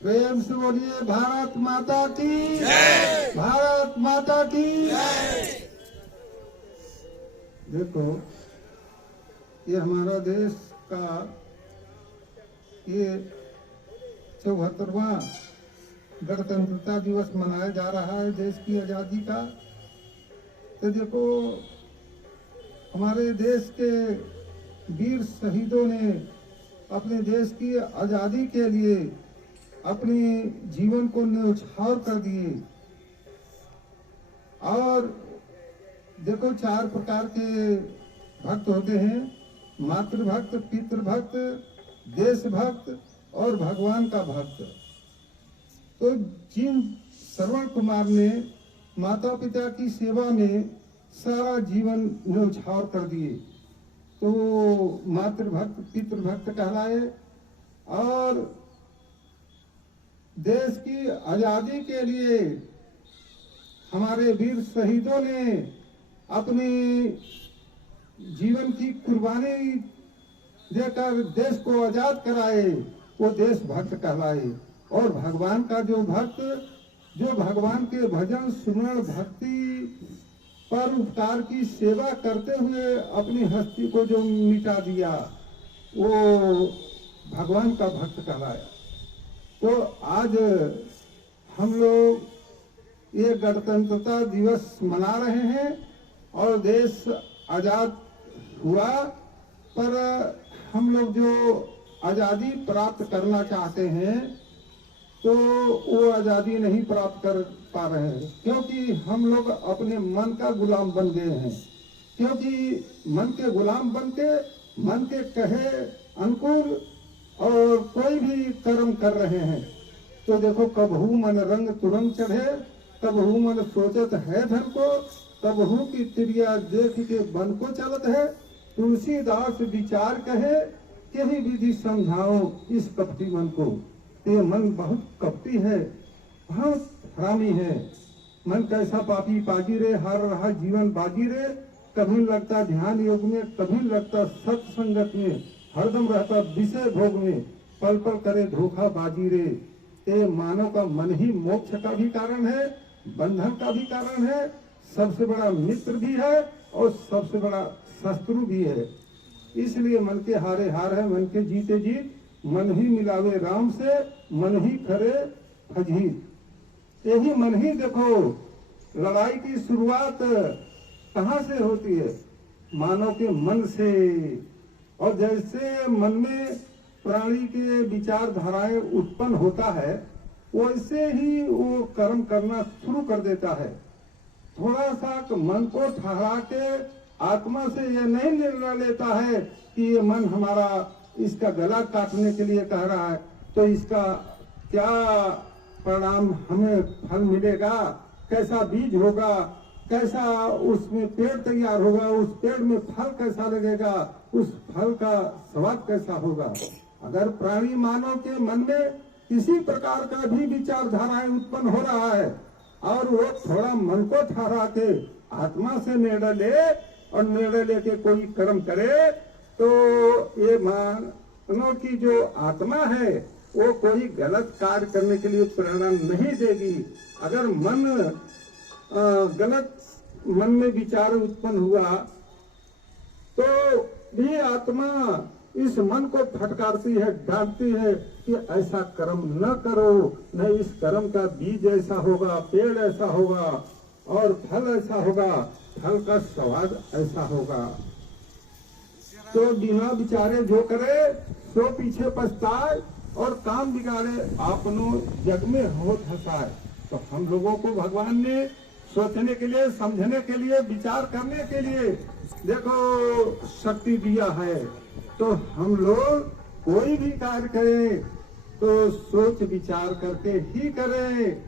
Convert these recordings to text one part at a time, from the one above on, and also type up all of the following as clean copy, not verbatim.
प्रेम से बोलिए भारत माता की जय। भारत माता की जय। देखो, ये हमारा देश का ये 74वां गणतंत्रता दिवस मनाया जा रहा है, देश की आजादी का। तो देखो, हमारे देश के वीर शहीदों ने अपने देश की आजादी के लिए अपने जीवन को न्यौछावर कर दिए। और देखो, 4 प्रकार के भक्त होते हैं: मातृभक्त, पितृभक्त, देशभक्त और भगवान का भक्त। तो जिन श्रवण कुमार ने माता पिता की सेवा में सारा जीवन न्यौछावर कर दिए, तो मातृभक्त पितृभक्त कहलाए। और देश की आजादी के लिए हमारे वीर शहीदों ने अपनी जीवन की कुर्बानी देकर देश को आजाद कराए, वो देशभक्त कहलाए। और भगवान का जो भक्त, जो भगवान के भजन सुमरण भक्ति पर उपकार की सेवा करते हुए अपनी हस्ती को जो मिटा दिया, वो भगवान का भक्त कहलाया। तो आज हम लोग ये गणतंत्रता दिवस मना रहे हैं और देश आजाद हुआ, पर हम लोग जो आजादी प्राप्त करना चाहते हैं तो वो आजादी नहीं प्राप्त कर पा रहे हैं, क्योंकि हम लोग अपने मन का गुलाम बन गए हैं। क्योंकि मन के गुलाम बन के मन के कहे अनुकूल और कोई भी कर्म कर रहे हैं। तो देखो, कबहू मन रंग तुरंग चढ़े, कबहू मन सोचत है धन को, कबहू की तिरिया देख के बन को चलत है। तुलसीदास विचार कहे, यही विधि समझाओ इस कपटी मन को। ये मन बहुत कपटी है, बहुत हरामी है। मन कैसा पापी पाजी रे, हर रहा जीवन बाजी रे। कभी लगता ध्यान योग में, कभी लगता सत्संगत में, हरदम रहता विषय भोग में, पल पल करे धोखा बाजी रे। ये मानव का मन ही मोक्ष का भी कारण है, बंधन का भी कारण है, सबसे बड़ा मित्र भी है और सबसे बड़ा शत्रु भी है। इसलिए मन के हारे हार है, मन के जीते जीत। मन ही मिलावे राम से, मन ही करे फजीत। यही मन ही, देखो, लड़ाई की शुरुआत कहाँ से होती है? मानव के मन से। और जैसे मन में प्राणी के विचार धाराएं उत्पन्न होता है, वैसे ही वो कर्म करना शुरू कर देता है। थोड़ा सा मन को ठहरा के आत्मा से ये नहीं निर्णय लेता है कि ये मन हमारा इसका गला काटने के लिए कह रहा है, तो इसका क्या परिणाम हमें फल मिलेगा, कैसा बीज होगा, कैसा उसमें पेड़ तैयार होगा, उस पेड़ में फल कैसा लगेगा, उस फल का स्वाद कैसा होगा। अगर प्राणी मानव के मन में किसी प्रकार का भी विचारधाराएं उत्पन्न हो रहा है और वो थोड़ा मन को ठहरा के आत्मा से निर्णय ले और निर्णय लेके कोई कर्म करे, तो ये मानव की जो आत्मा है वो कोई गलत कार्य करने के लिए प्रेरणा नहीं देगी। अगर गलत मन में विचार उत्पन्न हुआ तो भी आत्मा इस मन को फटकारती है, डांटती है कि ऐसा कर्म न करो, नहीं इस कर्म का बीज ऐसा होगा, पेड़ ऐसा होगा और फल ऐसा होगा, फल का स्वाद ऐसा होगा। तो बिना विचारे जो करे सो पीछे पछताए और काम बिगाड़े आपनो जग में होत हंसाए। तो हम लोगों को भगवान ने सोचने के लिए, समझने के लिए, विचार करने के लिए देखो शक्ति दिया है। तो हम लोग कोई भी कार्य करें तो सोच विचार करके ही करें,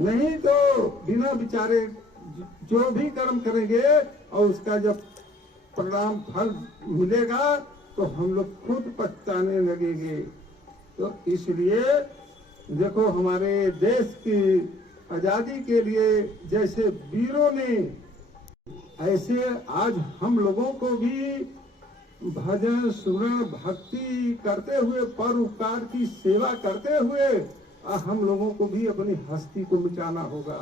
नहीं तो बिना विचारे जो भी कर्म करेंगे और उसका जब परिणाम फल मिलेगा तो हम लोग खुद पछताने लगेंगे। तो इसलिए देखो, हमारे देश की आजादी के लिए जैसे वीरों ने, ऐसे आज हम लोगों को भी भजन सुमरण भक्ति करते हुए, परोपकार की सेवा करते हुए हम लोगों को भी अपनी हस्ती को मिटाना होगा।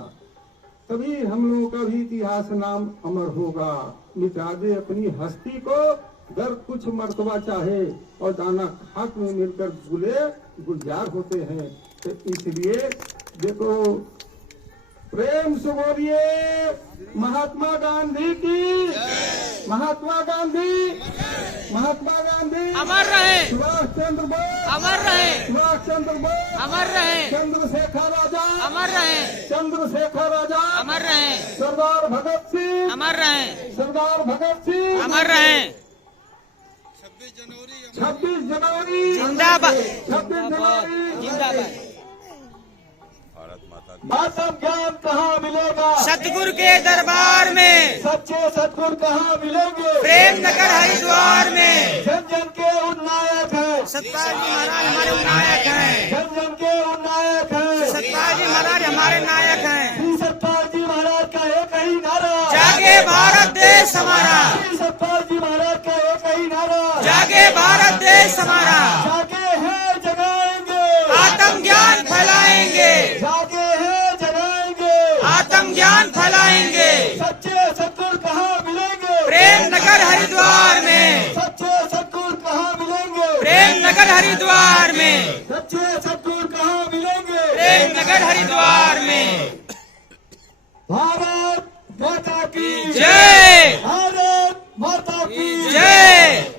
तभी हम लोगों का भी इतिहास नाम अमर होगा। मिटा दे अपनी हस्ती को, अगर कुछ मर्तबा चाहे और दाना खाक में मिलकर गुलजार होते हैं। तो इसलिए देखो, प्रेम से बोलिए महात्मा गांधी की, महात्मा गांधी, महात्मा गांधी अमर रहे, सुभाष चंद्र बोस अमर रहे, सुभाष चंद्र बोस अमर रहे, चंद्रशेखर आजाद अमर रहे, चंद्रशेखर आजाद अमर रहे, सरदार भगत सिंह अमर रहे, सरदार भगत सिंह अमर रहे। 26 जनवरी जिंदाबाद, 26 जनवरी जिंदाबाद। मातम ज्ञान कहाँ मिलेगा? सतगुरु के दरबार में, सच्चे सतगुरु कहाँ मिलेंगे? प्रेम नगर हरिद्वार में। जन जन के उन्नायक है, सतपाल जी महाराज हमारे नायक हैं, जन जन के उन्नायक है। सतपाल जी महाराज हमारे नायक हैं। श्री सतपाल जी महाराज का एक ही नारा, जागे भारत देश हमारा, श्री सतपाल जी महाराज का एक ही नारा, जागे भारत देश हमारा। जागे हैं जगाएंगे, आत्म ज्ञान फैलाएंगे, जागे हैं जगाएंगे, आत्म ज्ञान फैलाएंगे। सच्चे सतगुरु कहाँ मिलेंगे? प्रेम नगर हरिद्वार में, सच्चे सतगुरु कहाँ मिलेंगे? प्रेम नगर हरिद्वार में, सच्चे सतगुरु कहाँ मिलेंगे? प्रेम नगर हरिद्वार में। भारत माता की जय, भारत माता की जय।